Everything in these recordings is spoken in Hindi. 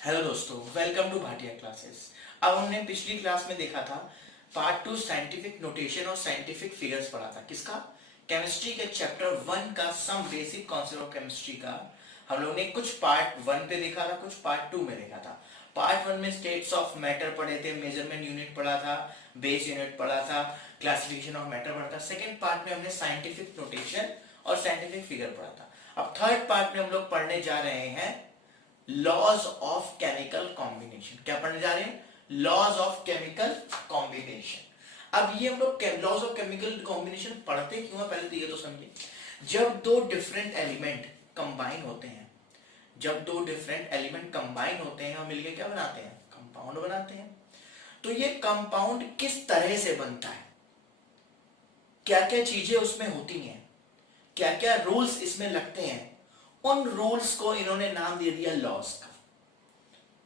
हेलो दोस्तों, वेलकम टू भाटिया क्लासेस। अब हमने पिछली क्लास में देखा था पार्ट 2 साइंटिफिक नोटेशन और साइंटिफिक फिगर्स पढ़ा था। किसका? केमिस्ट्री के चैप्टर 1 का some basic concept of chemistry का हम लोग ने कुछ पार्ट 1 पे देखा था, कुछ पार्ट 2 में देखा था। पार्ट 1 में स्टेट्स ऑफ मैटर पढ़े थे, मेजरमेंट यूनिट पढ़ा था, बेस यूनिट पढ़ा था, क्लासिफिकेशन ऑफ मैटर पढ़ा था। सेकेंड पार्ट में हमने साइंटिफिक नोटेशन और साइंटिफिक फिगर पढ़ा था। अब थर्ड पार्ट में हम लोग पढ़ने जा रहे हैं लॉज ऑफ केमिकल कॉम्बिनेशन। क्या पढ़ने जा रहे हैं? Laws of chemical combination. अब ये हम लोग लॉज ऑफ केमिकल कॉम्बिनेशन पढ़ते क्यों है, पहले तो ये तो समझिए। जब दो डिफरेंट एलिमेंट कंबाइन होते हैं, जब दो डिफरेंट एलिमेंट कंबाइन होते हैं और मिलके क्या बनाते हैं? कंपाउंड बनाते हैं। तो ये कंपाउंड किस तरह से बनता है, क्या क्या चीजें उसमें होती हैं, क्या क्या रूल्स इसमें लगते हैं, उन रूल्स को इन्होंने नाम दे दिया लॉज का।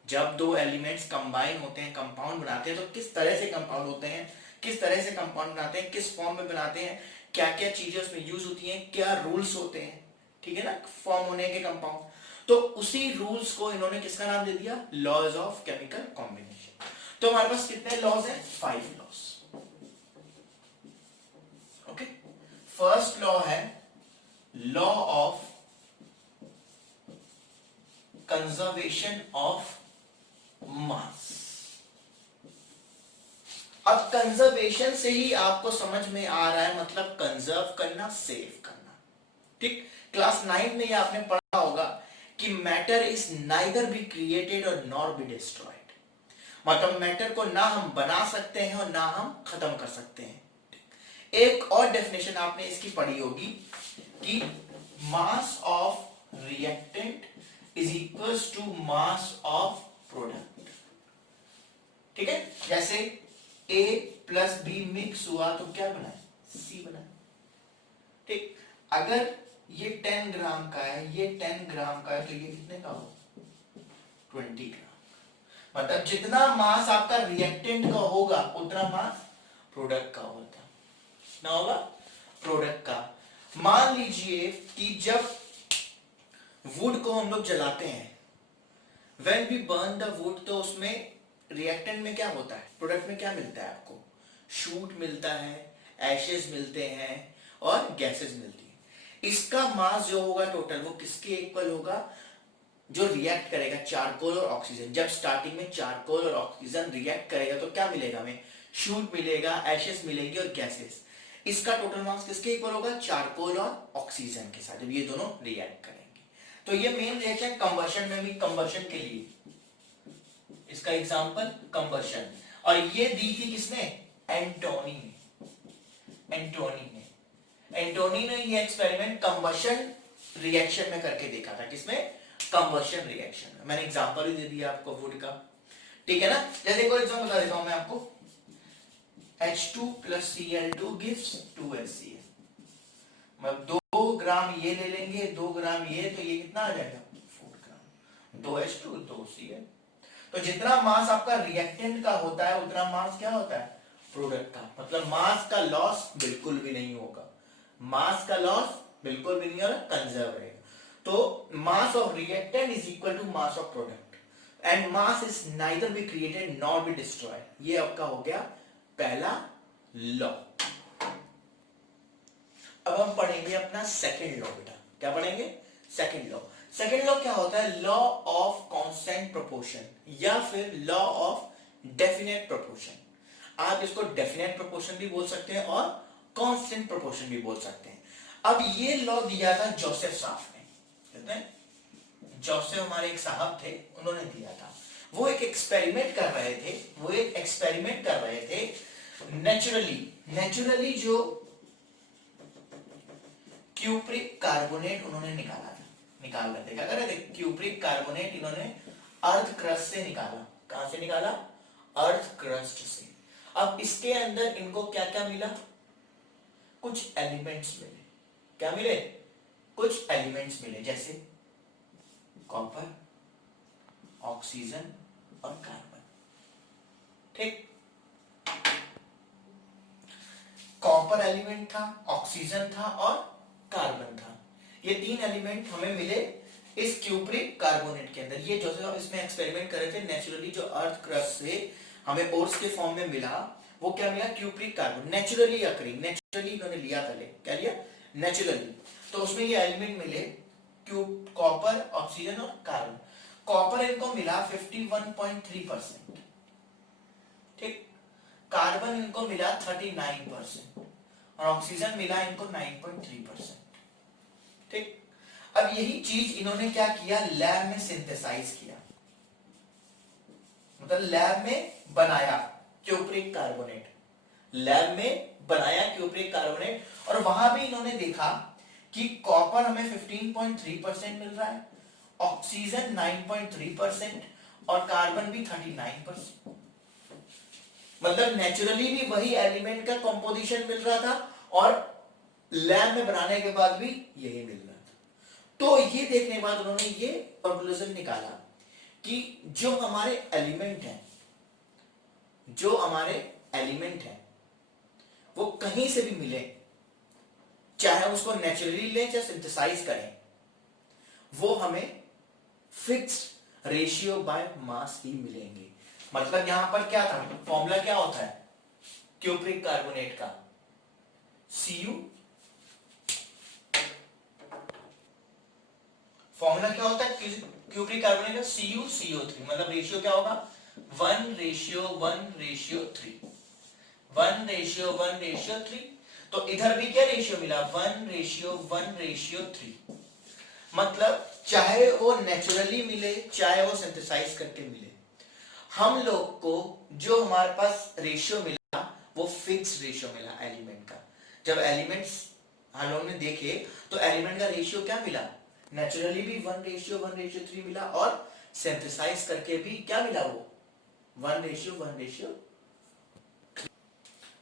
जब दो एलिमेंट्स कंबाइन होते हैं, कंपाउंड बनाते हैं, तो किस तरह से कंपाउंड होते हैं, किस तरह से कंपाउंड बनाते हैं, किस फॉर्म में बनाते हैं, क्या क्या चीजें उसमें यूज होती हैं, क्या रूल्स होते हैं, ठीक है ना, फॉर्म होने के कंपाउंड। तो उसी रूल्स को इन्होंने किसका नाम दे दिया? Laws of chemical combination. तो हमारे पास कितने लॉज हैं? 5 लॉज। ओके, फर्स्ट लॉ है law of conservation of mass. अब कंजर्वेशन से ही आपको समझ में आ रहा है, मतलब कंजर्व करना, सेव करना। ठीक, क्लास 9 में ये आपने पढ़ा होगा कि matter is neither be created और नॉर बी डिस्ट्रॉयड। मतलब मैटर को ना हम बना सकते हैं और ना हम खत्म कर सकते हैं। एक और डेफिनेशन आपने इसकी पढ़ी होगी कि mass of reactant is equals to mass of product. ठीक है, जैसे A प्लस बी मिक्स हुआ तो क्या बना? C बना। ठीक, अगर ये 10 ग्राम का है, ये 10 ग्राम का है, तो ये कितने का हो? 20 ग्राम। मतलब जितना मास आपका रिएक्टेंट का होगा उतना मास प्रोडक्ट का होता ना होगा, प्रोडक्ट का। मान लीजिए कि जब वुड को हम लोग जलाते हैं, when we burn the wood, तो उसमें रिएक्टेंट में क्या होता है, प्रोडक्ट में क्या मिलता है आपको? शूट मिलता है, एशेस मिलते हैं और गैसेस मिलती है। इसका मास जो होगा टोटल, वो किसके इक्वल होगा? जो रिएक्ट करेगा, चारकोल और ऑक्सीजन। जब स्टार्टिंग में चारकोल और ऑक्सीजन रिएक्ट करेगा तो क्या मिलेगा हमें? शूट मिलेगा, एशेस मिलेगी और गैसेस। इसका टोटल मास किसके इक्वल होगा? चारकोल और ऑक्सीजन के साथ, जब ये दोनों रिएक्ट करेंगे। तो ये मेन रिएक्शन कंबशन में भी, कंबशन के लिए इसका एग्जांपल कंबशन। और ये दी थी किसने? एंटोनी ने। एंटोनी ने ये एक्सपेरिमेंट कंबशन रिएक्शन में करके देखा था। किसमें? कंबशन रिएक्शन में। मैंने एग्जांपल भी दे दिया आपको वुड का, ठीक है ना। जैसे कोई एग्जांपल बता देता हूं मैं आपको, H2 plus Cl2 gives 2HCl। मतलब 2 ग्राम ये ले लेंगे, 2 ग्राम ये, तो ये कितना आ जाएगा? 4 ग्राम। 2H2 2Cl। तो जितना मास आपका रिएक्टेंट का होता है उतना मास क्या होता है? प्रोडक्ट का। मतलब मास का लॉस बिल्कुल भी नहीं होगा, मास का लॉस बिल्कुल भी नहीं होगा, कंजर्व रहेगा। तो mass of reactant is equal to mass of product and mass is neither be created nor be destroyed. ये आपका हो गया पहला लॉ। अब हम पढ़ेंगे अपना सेकंड लॉ। बेटा क्या पढ़ेंगे? Second law. सेकंड लॉ क्या होता है? लॉ ऑफ कांस्टेंट प्रोपोर्शन या फिर लॉ ऑफ डेफिनेट प्रोपोर्शन। आप इसको डेफिनेट प्रोपोर्शन भी बोल सकते हैं और कांस्टेंट प्रोपोर्शन भी बोल सकते हैं। अब ये लॉ दिया था जोसेफ साहब ने, कहते हैं जोसेफ हमारे एक साहब थे, उन्होंने दिया था। वो एक एक्सपेरिमेंट कर रहे थे, नेचुरली जो क्यूप्रिक कार्बोनेट उन्होंने निकाल रहे थे। क्या कर रहे थे? क्यूप्रिक कार्बोनेट इन्होंने अर्थ क्रस्ट से निकाला। कहां से निकाला? अर्थ क्रस्ट से। अब इसके अंदर इनको क्या क्या मिला? कुछ एलिमेंट्स मिले। क्या मिले? कुछ एलिमेंट्स मिले, जैसे कॉपर, ऑक्सीजन और कार्बन। ठीक, कॉपर एलिमेंट था, ऑक्सीजन था और कार्बन था। ये 3 एलिमेंट हमें मिले इस क्यूप्रिक कार्बोनेट के अंदर। ये जो हम इसमें एक्सपेरिमेंट कर रहे थे, नेचुरली जो अर्थ क्रस्ट से हमें ओर्स के फॉर्म में मिला, वो क्या मिला? Cupric carbon, naturally occurring, naturally इन्होंने लिया पहले, क्या लिया? नेचुरली। तो उसमें ये एलिमेंट मिले, क्यूब, कॉपर, ऑक्सीजन और कार्बन। कॉपर इनको मिला 51.3%, ठीक। कार्बन इनको मिला 39% और ऑक्सीजन मिला इनको 9.3%, ठीक। अब यही चीज इन्होंने क्या किया? लैब में सिंथेसाइज किया, मतलब लैब में बनाया क्यूप्रिक कार्बोनेट, लैब में बनाया क्यूप्रिक कार्बोनेट। और वहां भी इन्होंने देखा कि कॉपर हमें 15.3% मिल रहा है, ऑक्सीजन 9.3% और कार्बन भी 39%। मतलब नेचुरली भी वही एलिमेंट का कंपोजिशन मिल रहा था और लैब में बनाने के बाद भी यही मिल रहा था। तो ये देखने के बाद उन्होंने ये कंक्लूजन निकाला कि जो हमारे एलिमेंट हैं, जो हमारे एलिमेंट हैं, वो कहीं से भी मिले, चाहे उसको नेचुरली लें चाहे सिंथेसाइज करें, वो हमें फिक्स्ड रेशियो बाय मास ही मिलेंगे। मतलब यहां पर क्या था? फॉर्मूला क्या होता है क्यूप्रिक कार्बोनेट का? Cu, फॉर्मूला क्या होता है क्यूप्रिक कार्बोनेट का? CuCO3। मतलब रेशियो क्या होगा? 1:1:3, 1:1:3। तो इधर भी क्या रेशियो मिला? 1:1:3। मतलब चाहे वो नेचुरली मिले चाहे वो सिंथेसाइज करके मिले, हम लोग को जो हमारे पास रेशियो मिला वो फिक्स रेशियो मिला एलिमेंट का। जब एलिमेंट्स हम लोगों ने देखे तो एलिमेंट का रेशियो क्या मिला? नेचुरली भी 1:1:3 मिला और सिंथेसाइज करके भी क्या मिला? वो 1:1:3।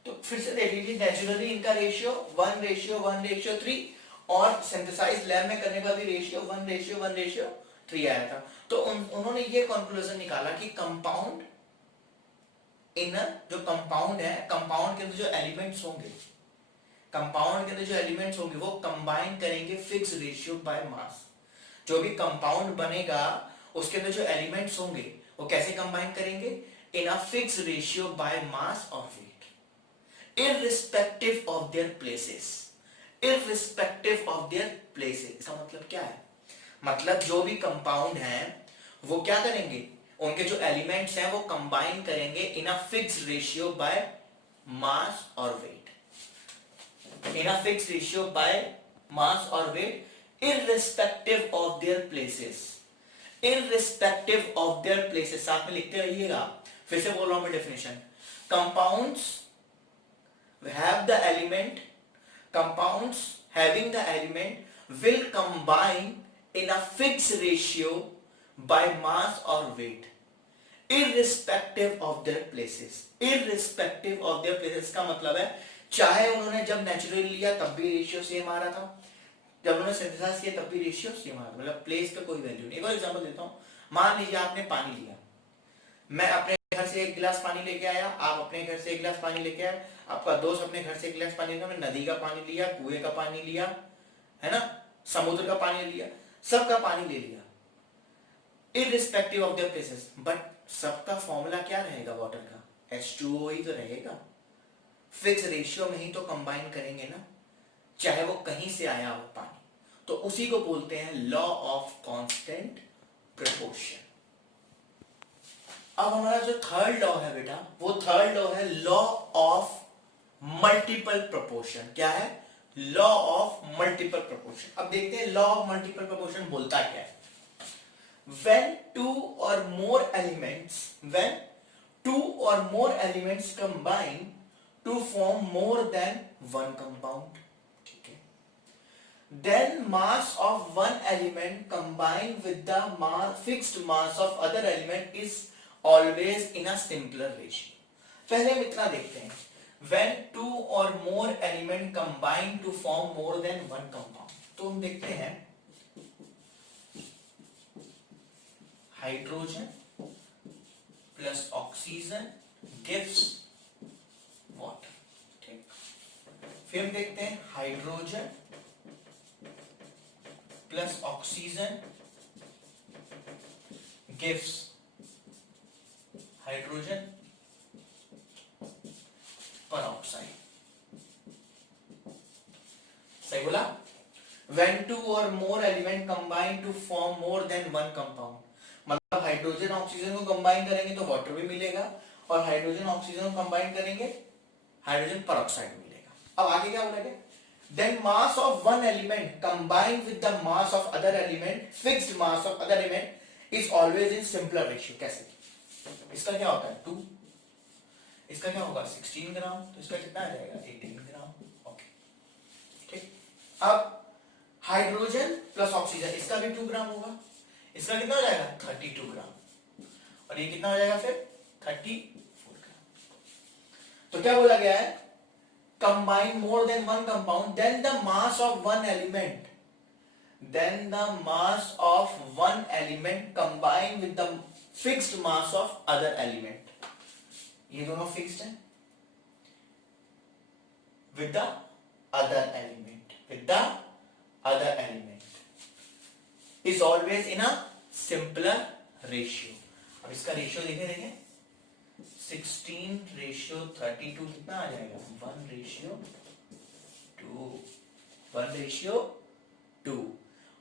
तो फिर से देख लीजिए, नेचुरली इनका रेशियो 1:1:3 और सिंथेसाइज लैब में करने का भी रेशियो 1:1:3 आया था। तो उन्होंने ये कंक्लूजन निकाला कि कंपाउंड इनर, जो कंपाउंड है, कंपाउंड के अंदर जो एलिमेंट्स होंगे, कंपाउंड के अंदर जो एलिमेंट्स होंगे वो कंबाइन करेंगे फिक्स रेशियो बाय मास। जो भी कंपाउंड बनेगा उसके अंदर जो एलिमेंट्स होंगे वो कैसे कंबाइन करेंगे? In a fix ratio by mass और weight, irrespective of their places, irrespective of their places. इसका मतलब क्या है? मतलब जो भी कंपाउंड है वो क्या करेंगे? उनके जो एलिमेंट्स हैं वो कंबाइन करेंगे in a fix ratio by mass और weight, in a fix ratio by mass और weight, irrespective of their places, irrespective of their places। साथ में लिखते रहिएगा, फिर से बोल रहा हूं मैं definition. Compounds have the element, compounds having the element will combine in a fixed ratio by mass or weight, irrespective of their places, irrespective of their places का मतलब है चाहे उन्होंने जब नेचुरली लिया तब भी रेशियो सेम आ रहा था, जब उन्होंने सिंथेसाइज किया तब भी रेशियो सेम आ रहा था। मतलब प्लेस पे कोई वैल्यू नहीं। एक और एग्जांपल देता हूं। मान लीजिए आपने पानी लिया, मैं अपने घर से एक गिलास पानी लेके आया, आप अपने घर से एक गिलास पानी लेके आए, आपका दोस्त अपने घर से एक गिलास पानी लिया, मैं नदी का पानी लिया, कुएं का पानी लिया, है ना, समुद्र का पानी लिया, सबका पानी ले लिया, irrespective of their places. But सबका फॉर्मूला क्या रहेगा वाटर का? H2O ही तो रहेगा। फिक्स रेशियो में ही तो कंबाइन करेंगे ना, चाहे वो कहीं से आया हो पानी। तो उसी को बोलते हैं लॉ ऑफ कांस्टेंट प्रोपोर्शन। अब हमारा जो थर्ड लॉ है बेटा, वो थर्ड लॉ है लॉ ऑफ मल्टीपल प्रोपोर्शन। क्या है? Law of multiple proportion. अब देखते हैं लॉ ऑफ मल्टीपल प्रोपोर्शन बोलता क्या है। when two or more elements combine to form more than one compound, ठीक है, then mass of one element combined with the fixed mass of other element is always in a simpler ratio। पहले हम इतना देखते हैं, when two or more element combine to form more than one compound, तो हम देखते हैं hydrogen plus oxygen gives water, ठीक। फिर हम देखते हैं hydrogen plus oxygen gives hydrogen peroxide. सही बोला? When two or more element combine to form more than one compound, मतलब हाइड्रोजन ऑक्सीजन को कंबाइन करेंगे तो वाटर भी मिलेगा, और हाइड्रोजन ऑक्सीजन को कंबाइन करेंगे हाइड्रोजन पेरोक्साइड मिलेगा। अब आगे क्या बोलेंगे? Then mass of one element combined with the mass of other element, fixed mass of other element is always in simpler ratio. कैसे? इसका क्या होता है 2, इसका क्या होगा 16 ग्राम, तो इसका कितना आ जाएगा 18 ग्राम। ओके ठीक। अब हाइड्रोजन प्लस ऑक्सीजन, इसका भी 2 ग्राम होगा, इसका कितना हो जाएगा 32 ग्राम, और ये कितना हो जाएगा फिर 34 ग्राम। तो क्या बोला गया है? Combine more than one compound, then the mass of one element, then the mass of one element combine with the fixed mass of other element, ये दोनों fixed हैं, with the other element, with the other element is always in a simpler ratio। अब इसका रेशियो देखें 16:32 कितना आ जाएगा 1:2।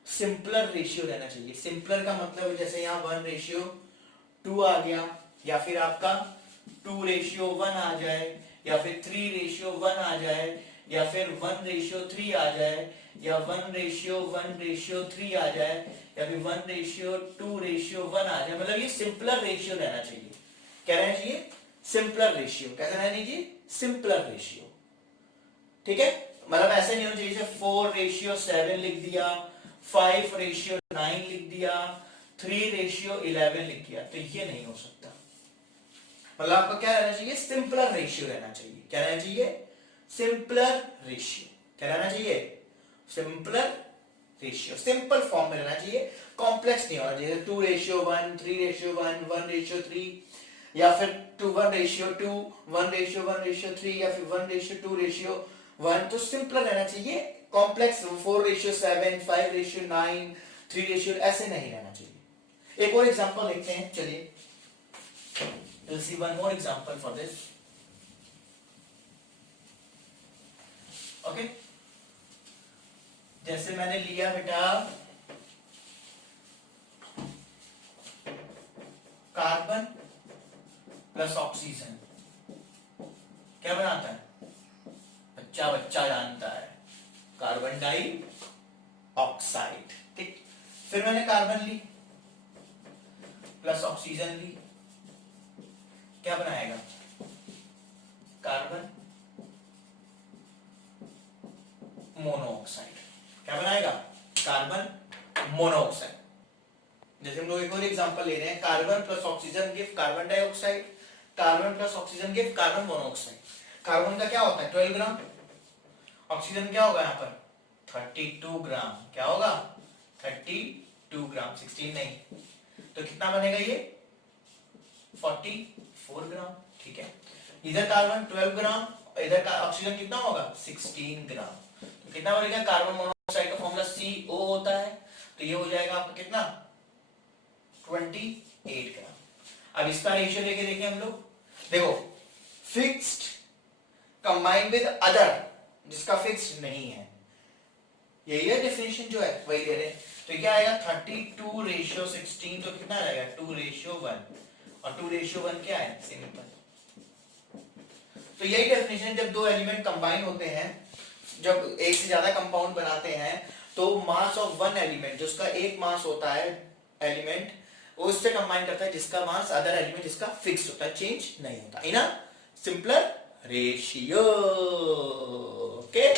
सिंपलर रेशियो रहना चाहिए। सिंपलर का मतलब जैसे यहाँ 1:2 आ गया, या फिर आपका 2:1 आ जाए, या फिर 3:1 आ जाए, या फिर 1:3 आ जाए, या 1:1:3 आ जाए, या फिर 1:2:1 आ जाए, मतलब ये सिंपलर रेशियो रहना चाहिए। क्या रहना चाहिए? Simpler ratio. कैसा रहना चाहिए? Simpler ratio. ठीक है, मतलब ऐसे नहीं होना चाहिए 4:7 लिख दिया, 5:9 लिख दिया, 3:11 लिख दिया, तो ये नहीं हो सकता। मतलब आपको क्या रहना चाहिए? सिंपलर रेशियो रहना चाहिए। क्या रहना चाहिए? Simpler ratio. क्या रहना चाहिए? सिंपलर रेशियो, सिंपल फॉर्म में रहना चाहिए, कॉम्प्लेक्स नहीं होना चाहिए 2:1, 3:1, 1:3, या फिर 1:2, 1:1:3, या फिर 1:2:1, तो सिंपल रहना चाहिए। कॉम्प्लेक्स 4:7, 5:9, 3 ऐसे नहीं रहना चाहिए। एक और एग्जांपल देखते हैं, चलिए we'll see one more example for this। Okay, जैसे मैंने लिया बेटा कार्बन प्लस ऑक्सीजन, क्या बनाता है? बच्चा बच्चा जानता है, कार्बन डाई ऑक्साइड। ठीक, फिर मैंने कार्बन ली प्लस ऑक्सीजन ली, क्या बनाएगा? Carbon monoxide. क्या बनाएगा? Carbon monoxide. जैसे हम लोग एक और एग्जांपल ले रहे हैं, carbon plus oxygen give carbon dioxide, carbon plus oxygen give carbon monoxide. Carbon का क्या होता है 12 ग्राम, ऑक्सीजन क्या होगा यहाँ पर 32 ग्राम। क्या होगा 32 ग्राम, 16 नहीं। तो कितना बनेगा ये 44 ग्राम। ठीक है, इधर कार्बन 12 ग्राम, इधर का ऑक्सीजन कितना होगा 16 ग्राम। तो कितना बनेगा? कार्बन मोनोऑक्साइड का फॉर्मूला CO होता है, तो ये हो जाएगा आपका कितना 28 ग्राम। अब इसका रेशियो लेके देखें हम लोग, देखो फिक्स्ड कंबाइन विद अदर, जिसका फिक्स्ड नहीं है, यही है डेफिनेशन जो है वही दे रहे हैं। तो क्या आएगा 32:16, तो कितना आएगा 2:1, और 2:1 क्या है सिंपल। तो यही डेफिनेशन है, जब दो एलिमेंट कंबाइन होते हैं, जब एक से ज्यादा कंपाउंड बनाते हैं, तो मास ऑफ वन एलिमेंट, जिसका एक मास होता है एलिमेंट, वो उससे कंबाइन करता है जिसका मास अदर एलिमेंट जिसका फिक्स होता है, चेंज नहीं होता, इन अ सिंपलर रेशियो। ओके,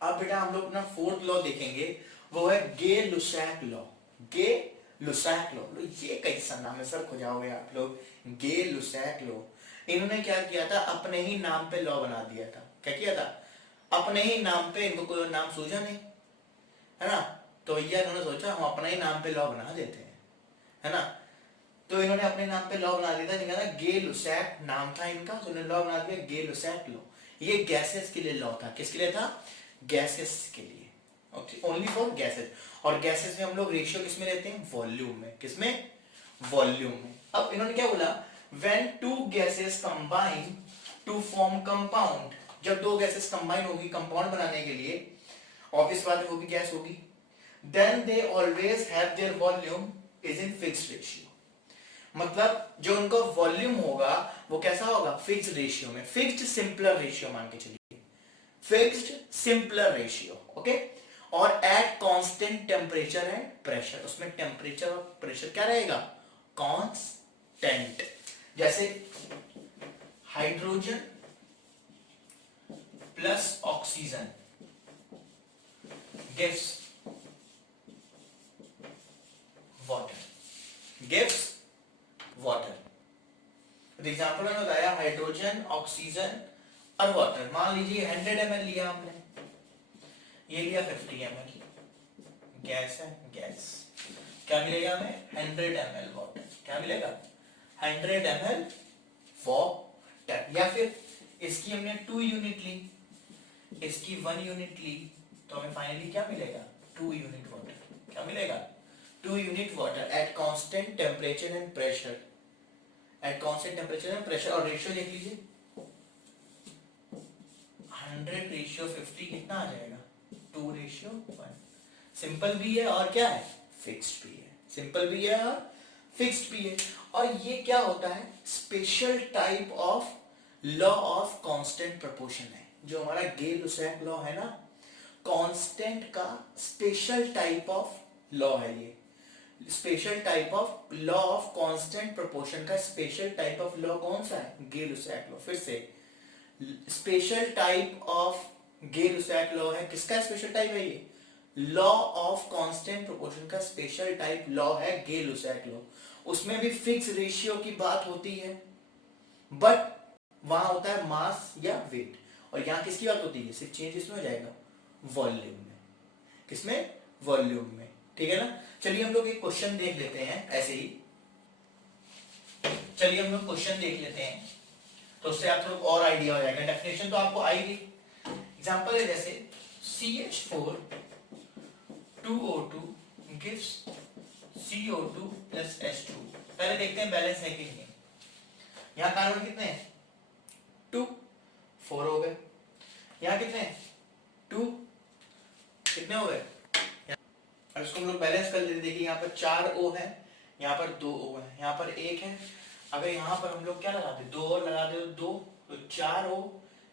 अब बेटा हम लोग अपना फोर्थ लॉ देखेंगे, वो है गे-लुसाक लॉ। गे-लुसाक लॉ, ये कैसा नाम है सर, खो जाओगे आप लोग। गे-लुसाक लॉ, इन्होंने क्या किया था, अपने ही नाम पे लॉ बना दिया था। क्या किया था? अपने ही नाम पे, इनको कोई नाम सूझा नहीं है ना, तो भैया इन्होंने सोचा हम अपने ही नाम पे लॉ बना देते हैं, है ना। तो इन्होंने अपने नाम पे लॉ बना दिया था, जिनका गे-लुसाक नाम था इनका, तो उन्होंने लॉ बना दिया गे-लुसाक लॉ। ये गैसेस के लिए लॉ था। किसके लिए था? गैसेस के लिए। Only for gases. और गैसेस में हम लोग रेशियो किसमें लेते हैं? वॉल्यूम में। किसमें? वॉल्यूम में। अब इन्होंने क्या बोला? When two gases combine to form compound, जब दो गैसेस कंबाइन होगी कंपाउंड बनाने के लिए, ऑब्वियस बात है वो भी गैस होगी, then they always have their volume is in fixed ratio. मतलब जो उनका वॉल्यूम होगा वो कैसा होगा? फिक्स्ड रेशियो में, फिक्स्ड सिंपलर रेशियो मान के चलिए, फिक्स्ड सिंपलर रेशियो। ओके। और at constant temperature and pressure, उसमें टेम्परेचर और प्रेशर क्या रहेगा? कांस्टेंट। जैसे hydrogen plus oxygen gives water, gives water. Example में बताया हाइड्रोजन, ऑक्सीजन और वाटर। मान लीजिए 100 ml लिया हमने, ये लिया 50 ml, गैस है, गैस। क्या मिलेगा हमें? 100 ml वाटर। क्या मिलेगा? 100 ml वाटर। या फिर इसकी हमने 2 यूनिट ली, इसकी 1 यूनिट ली, तो हमें फाइनली क्या मिलेगा? 2 यूनिट वाटर। क्या मिलेगा? 2 unit water at constant temperature and pressure, eight constant temperature and pressure. और रेशियो देख लीजिए, 100 रेशियो 50 कितना आ जाएगा? 2 रेशियो 1। सिंपल भी है और क्या है? फिक्स्ड भी है। सिंपल भी है और फिक्स्ड भी है। और ये क्या होता है? Special type of law of constant proportion है, जो हमारा गेल-लुसाक लॉ है ना, कांस्टेंट का स्पेशल टाइप ऑफ लॉ है ये। Special type of law of constant proportion का स्पेशल टाइप ऑफ लॉ कौन सा है? गेल-लुसाक लॉ। फिर से स्पेशल टाइप ऑफ गेल-लुसाक लॉ है। किसका स्पेशल टाइप है ये? लॉ ऑफ कांस्टेंट प्रोपोर्शन का स्पेशल टाइप लॉ है गेल-लुसाक लॉ। उसमें भी फिक्स रेशियो की बात होती है, बट वहां होता है मास या वेट। और यहां किसकी बात होती है? सिर्फ चेंज इसमें हो जाएगा, वॉल्यूम में। किसमें? वॉल्यूम में। ठीक है ना। चलिए हम लोग एक क्वेश्चन देख लेते हैं ऐसे ही। चलिए हम लोग क्वेश्चन देख लेते हैं, तो उससे आप थोड़ा और आइडिया हो जाएगा। डेफिनेशन तो आपको आएगी। एग्जांपल है जैसे CH4 2O2 gives CO2 plus H2। पहले देखते हैं बैलेंस है कि नहीं। यहाँ कार्बन कितने हैं? 2, 4 हो गए। यहाँ कितने हैं? 2, कितने हो गए? अब इसको हम लोग बैलेंस कर लेते। देखिए यहाँ पर 4 O है, यहाँ पर 2 O है, यहाँ पर 1 है। अगर यहाँ पर हम लोग क्या लगाते? 2 और लगा दे, 2 तो 4 O,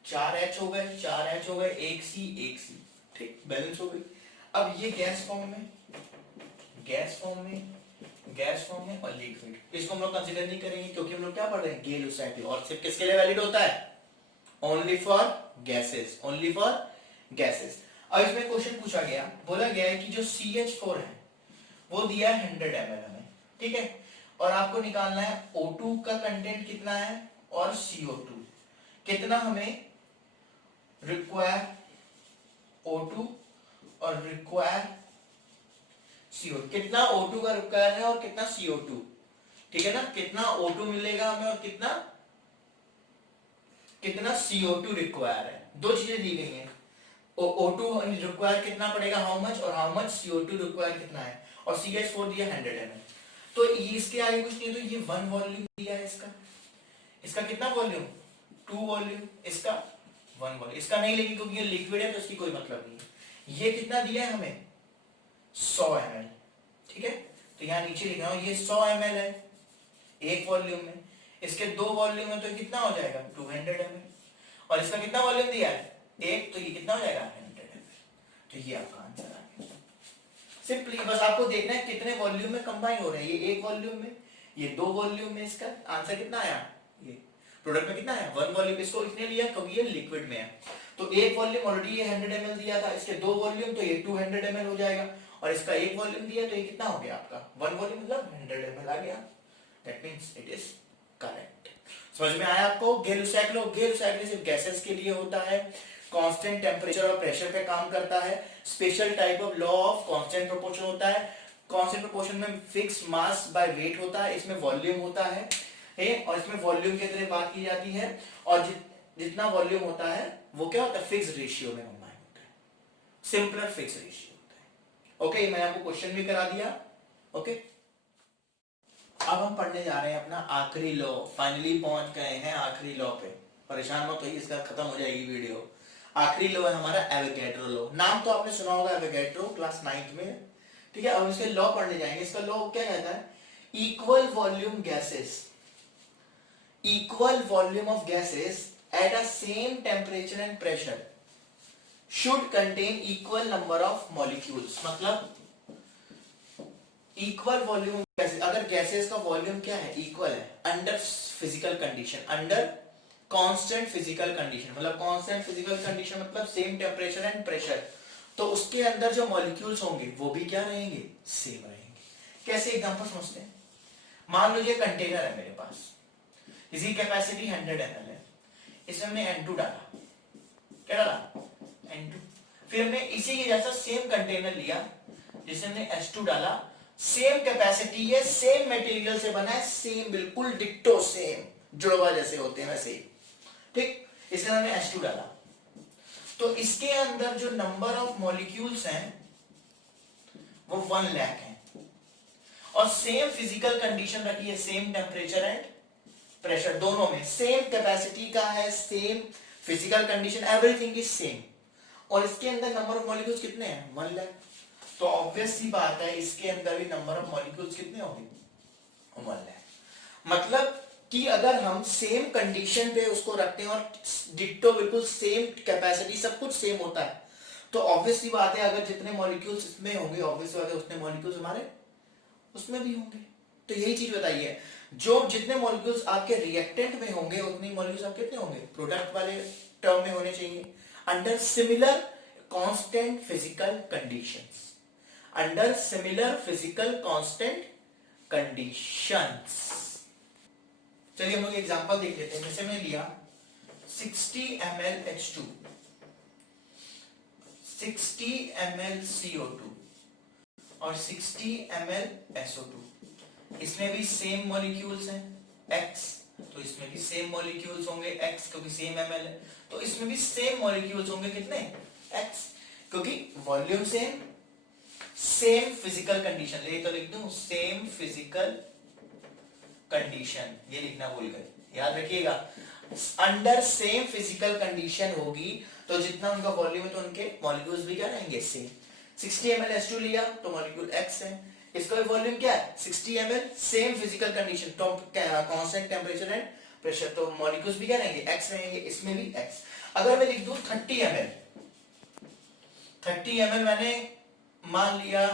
4 H हो गए, 4 H हो गए, 1 C 1 C। ठीक, बैलेंस हो गई। अब ये गैस फॉर्म में, गैस फॉर्म में, गैस फॉर्म में और लिक्विड, इसको हम लोग कंसीडर नहीं करेंगे क्योंकि हम लोग क्या पढ़ रहे हैं? गेल-लुसाक लॉ। और सिर्फ किसके लिए वैलिड होता है? Only for gases, only for gases. अब इसमें क्वेश्चन पूछा गया, बोला गया है कि जो CH4 है वो दिया है 100 ml हमें, ठीक है, और आपको निकालना है O2 का कंटेंट कितना है और CO2 कितना हमें रिक्वायर, O2 और रिक्वायर CO2, कितना O2 का रिक्वायर है और कितना CO2, ठीक है ना। कितना O2 मिलेगा हमें और कितना कितना CO2 रिक्वायर है। दो चीजें दी गई हैं, O2 रिक्वायर कितना पड़ेगा, हाउ मच, और हाउ मच CO2 रिक्वायर कितना है, और CH4 दिया 100 ml। तो इसके आगे कुछ नहीं, तो ये 1 वॉल्यूम दिया है इसका। इसका कितना वॉल्यूम? 2 वॉल्यूम। इसका 1 वॉल्यूम। इसका नहीं लेंगे क्योंकि ये लिक्विड है तो इसकी कोई मतलब नहीं। ये कितना दिया है हमें? 100 ml, ठीक है। तो यहाँ नीचे लिख रहा हूं ये 100 ml है एक वॉल्यूम में। इसके 2 वॉल्यूम है तो कितना हो जाएगा? 200 ml। और इसका कितना वॉल्यूम दिया है? 1, तो ये कितना हो जाएगा? 100 ml। तो ये आपका आंसर आ गया। सिंपली बस आपको देखना है कितने वॉल्यूम में कंबाइन हो रहे हैं। ये 1 वॉल्यूम में, ये 2 वॉल्यूम में। इसका आंसर कितना आया? ये प्रोडक्ट में कितना है? 1 वॉल्यूम। इसको इसने लिया क्योंकि ये लिक्विड में है। तो 1 वॉल्यूम ऑलरेडी ये 100 ml दिया था, इसके 2 वॉल्यूम तो ये 200 ml हो जाएगा, और इसका 1 वॉल्यूम दिया तो ये कितना हो गया आपका? 1 वॉल्यूम मतलब 100 ml आ गया। That means it is correct. समझ में आया आपको? गेल-लुसाक लॉ, गेल-लुसाक लॉ सिर्फ गैसेस के लिए होता है, कांस्टेंट टेम्परेचर और प्रेशर पे काम करता है। Special type of law of constant proportion होता है। कांस्टेंट प्रोपोर्शन में फिक्स मास बाय वेट होता है, इसमें वॉल्यूम होता है, और इसमें वॉल्यूम की तरह बात की जाती है। और जितना वॉल्यूम होता है वो क्या होता है? फिक्स रेशियो में कंबाइन होता है, सिंपलर फिक्स रेशियो। ओके, मैंने आपको क्वेश्चन भी करा दिया। ओके, अब हम पढ़ने जा रहे हैं अपना आखिरी लॉ। फाइनली पहुंच गए हैं आखिरी लॉ पे, परेशान मत होइए, इसका खत्म हो जाएगी वीडियो। आखिरी लॉ है हमारा एवोगैड्रो लॉ। नाम तो आपने सुना होगा एवोगैड्रो, क्लास 9th में। ठीक है, अब इसके लॉ पढ़ने जाएंगे। इसका लॉ क्या कहता है? Equal volume gases, equal volume of gases at a same temperature and pressure should contain equal number of molecules. मतलब इक्वल वॉल्यूम गैसेस, अगर गैसेस का वॉल्यूम क्या है? इक्वल है, under physical condition, under constant physical condition. मतलब कांस्टेंट फिजिकल कंडीशन मतलब सेम टेम्परेचर एंड प्रेशर, तो उसके अंदर जो मॉलिक्यूल्स होंगे वो भी क्या रहेंगे? सेम रहेंगे। कैसे एग्जांपल समझते हैं? मान लीजिए कंटेनर है मेरे पास, इसकी कैपेसिटी 100 ml है, इसमें हमने N2 डाला। क्या डाला? N2। फिर हमने इसी के जैसा सेम कंटेनर लिया जिसमें हमने H2 डाला, सेम कैपेसिटी है, सेम मटेरियल से बना है, सेम बिल्कुल डिक्टो सेम, जुड़वा जैसे होते हैं वैसे ही। ठीक, इसके अंदर हमने H2 डाला, तो इसके अंदर जो नंबर ऑफ मॉलिक्यूल्स हैं वो 1 लाख है, और सेम फिजिकल कंडीशन रखी है, सेम टेम्परेचर एंड प्रेशर दोनों में, सेम कैपेसिटी का है, same physical condition, everything is same, और इसके अंदर नंबर ऑफ मॉलिक्यूल्स कितने हैं? 1 लाख। तो ऑब्वियस सी बात है इसके अंदर भी नंबर ऑफ मॉलिक्यूल्स कितने होंगे? 1 लाख। मतलब कि अगर हम सेम कंडीशन पे उसको रखते हैं और डिट्टो बिल्कुल सेम कैपेसिटी, सब कुछ सेम होता है, तो ऑब्वियस सी बात है अगर जितने मॉलिक्यूल्स इसमें होंगे, ऑब्वियस बात है उतने मॉलिक्यूल्स हमारे उसमें भी होंगे। तो यही चीज बताइए, जो जितने मॉलिक्यूल्स आपके रिएक्टेंट में होंगे उतने मॉलिक्यूल्स आपके कितने होंगे? प्रोडक्ट वाले टर्म में होने चाहिए, under similar constant physical conditions, under similar physical constant conditions. चलिए हम लोग एग्जांपल देख लेते हैं। जैसे मैंने लिया 60 ml H2, 60 ml CO2 और 60 ml SO2। इसमें भी सेम मॉलिक्यूल्स हैं X, तो इसमें भी सेम मॉलिक्यूल्स होंगे X, क्योंकि सेम ml है, तो इसमें भी सेम मॉलिक्यूल्स होंगे कितने? X, क्योंकि volume same, same physical condition. ले तो लिख दूं सेम फिजिकल कंडीशन, ये लिखना भूल गए, याद रखिएगा। अंडर सेम फिजिकल कंडीशन होगी तो जितना उनका वॉल्यूम है तो उनके मॉलिक्यूल्स भी क्या रहेंगे? सेम। 60 ml H2 लिया तो मॉलिक्यूल X है, इसका वॉल्यूम क्या है? 60 ml, सेम फिजिकल कंडीशन, तो कांस्टेंट टेम्परेचर एंड प्रेशर, तो मॉलिक्यूल्स भी क्या रहेंगे? X रहेंगे, इसमें भी X। अगर मैं लिख दूं 30 ml, 30 ml मैंने मान लिया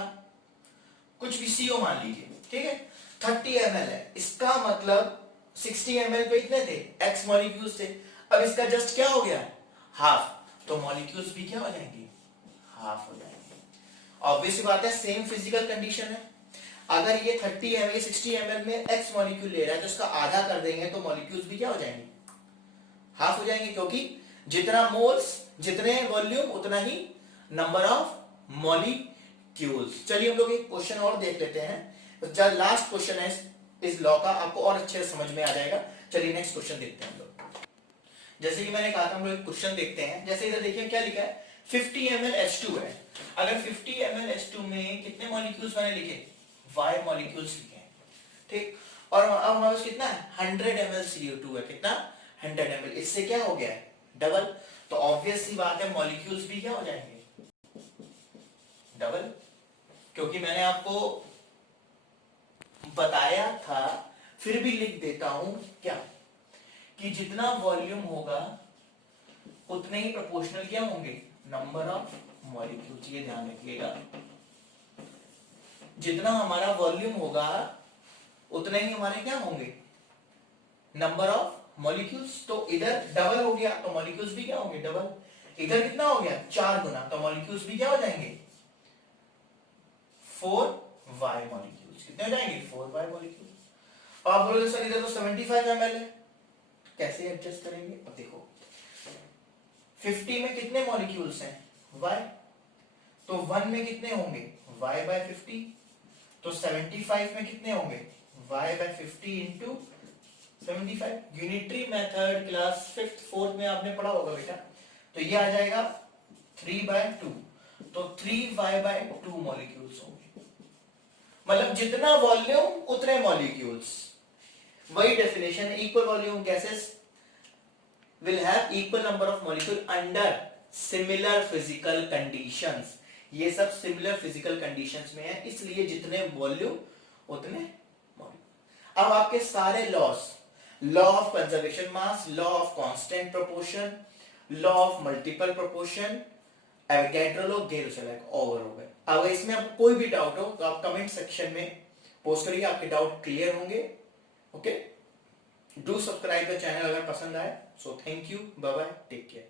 कुछ भी CO मान लीजिए, ठीक है, 30 ml है, इसका मतलब 60 ml पे इतने थे? X मॉलिक्यूल्स थे। अब इसका जस्ट क्या हो गया? हाफ, तो मॉलिक्यूल्स भी क्या हो जाएंगे? हाफ हो जाएंगे। ऑब्वियस बात है सेम फिजिकल कंडीशन है, अगर ये 30 ml 60 ml में X मॉलिक्यूल ले रहा है तो इसका आधा कर देंगे तो मॉलिक्यूल्स भी क्या हो जाएंगे? हाफ हो जाएंगे, क्योंकि जितना मोल्स जितने वॉल्यूम उतना ही नंबर ऑफ मॉलिक्यूल्स। चलिए हम लोग एक क्वेश्चन और देख लेते हैं, जो लास्ट क्वेश्चन है इस लॉ का, आपको और अच्छे से समझ में आ जाएगा। चलिए नेक्स्ट क्वेश्चन देखते हैं हम लोग। जैसे कि मैंने कहा था हम लोग एक क्वेश्चन देखते हैं। जैसे इधर देखिए क्या लिखा है, 50 ml H2 है, अगर 50 ml H2 में कितने मॉलिक्यूल्स मैंने लिखे? Y मॉलिक्यूल्स लिखे हैं, ठीक। और अब हमारे पास कितना है? 100 ml CO2 है, कितना? 100 ml। इससे क्या हो गया है? डबल, तो ऑब्वियस सी बात है मॉलिक्यूल्स भी क्या हो जाएंगे? डबल, क्योंकि मैंने आपको बताया था, फिर भी लिख देता हूं क्या, कि जितना वॉल्यूम होगा उतने ही प्रोपोर्शनल क्या होंगे? Number of molecules. ये ध्यान रखिएगा, जितना हमारा वॉल्यूम होगा उतने ही हमारे क्या होंगे? Number of molecules. तो इधर डबल हो गया तो मॉलिक्यूल्स भी क्या होंगे? डबल। इधर कितना हो गया? 4 गुना, तो मॉलिक्यूल्स भी क्या हो जाएंगे? 4y molecules. कितने हो जाएंगे? 4y molecules. आप बोलोगे सर इधर तो 75 ml है, कैसे एडजस्ट करेंगे? अब देखो 50 में कितने मॉलिक्यूल्स हैं? y, तो 1 में कितने होंगे? y by 50, तो 75 में कितने होंगे? y by 50 into 75। Unitary method class 5th 4th में आपने पढ़ा होगा बेटा, तो ये आ जाएगा 3/2। तो 3y/2 मॉलिक्यूल्स होंगे, मतलब जितना वॉल्यूम उतने मॉलिक्यूल्स। वही definition, equal volume gases will have equal number of molecule under similar physical conditions। ये सब similar physical conditions में है, इसलिए जितने वॉल्यूम उतने मॉलिक्यूल। अब आपके सारे laws, law of conservation mass, law of constant proportion, law of multiple proportion, Avogadro law, गेल-लेरच ओवर हो गए। अब इसमें आपको कोई भी डाउट हो तो आप कमेंट सेक्शन में पोस्ट करिए, आपके डाउट क्लियर होंगे। Okay, do subscribe the channel अगर पसंद आए। So thank you, bye bye, take care.